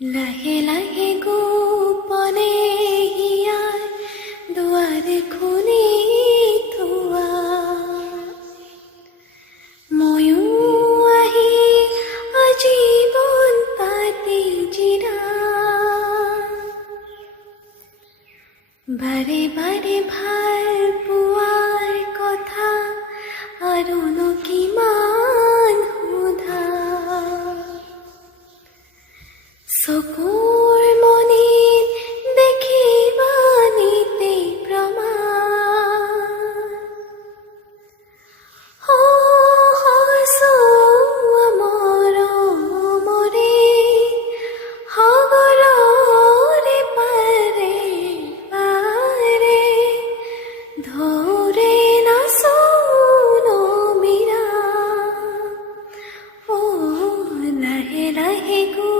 লাহে লাহে গোপনে হিয়াৰ দুৱাৰ খুলি থোৱা, ময়ো আহি আজীৱন তাতে জিৰা। বাৰে বাৰে ভাল পোৱাৰ কথা আৰুনো কিমান সোধা, চকু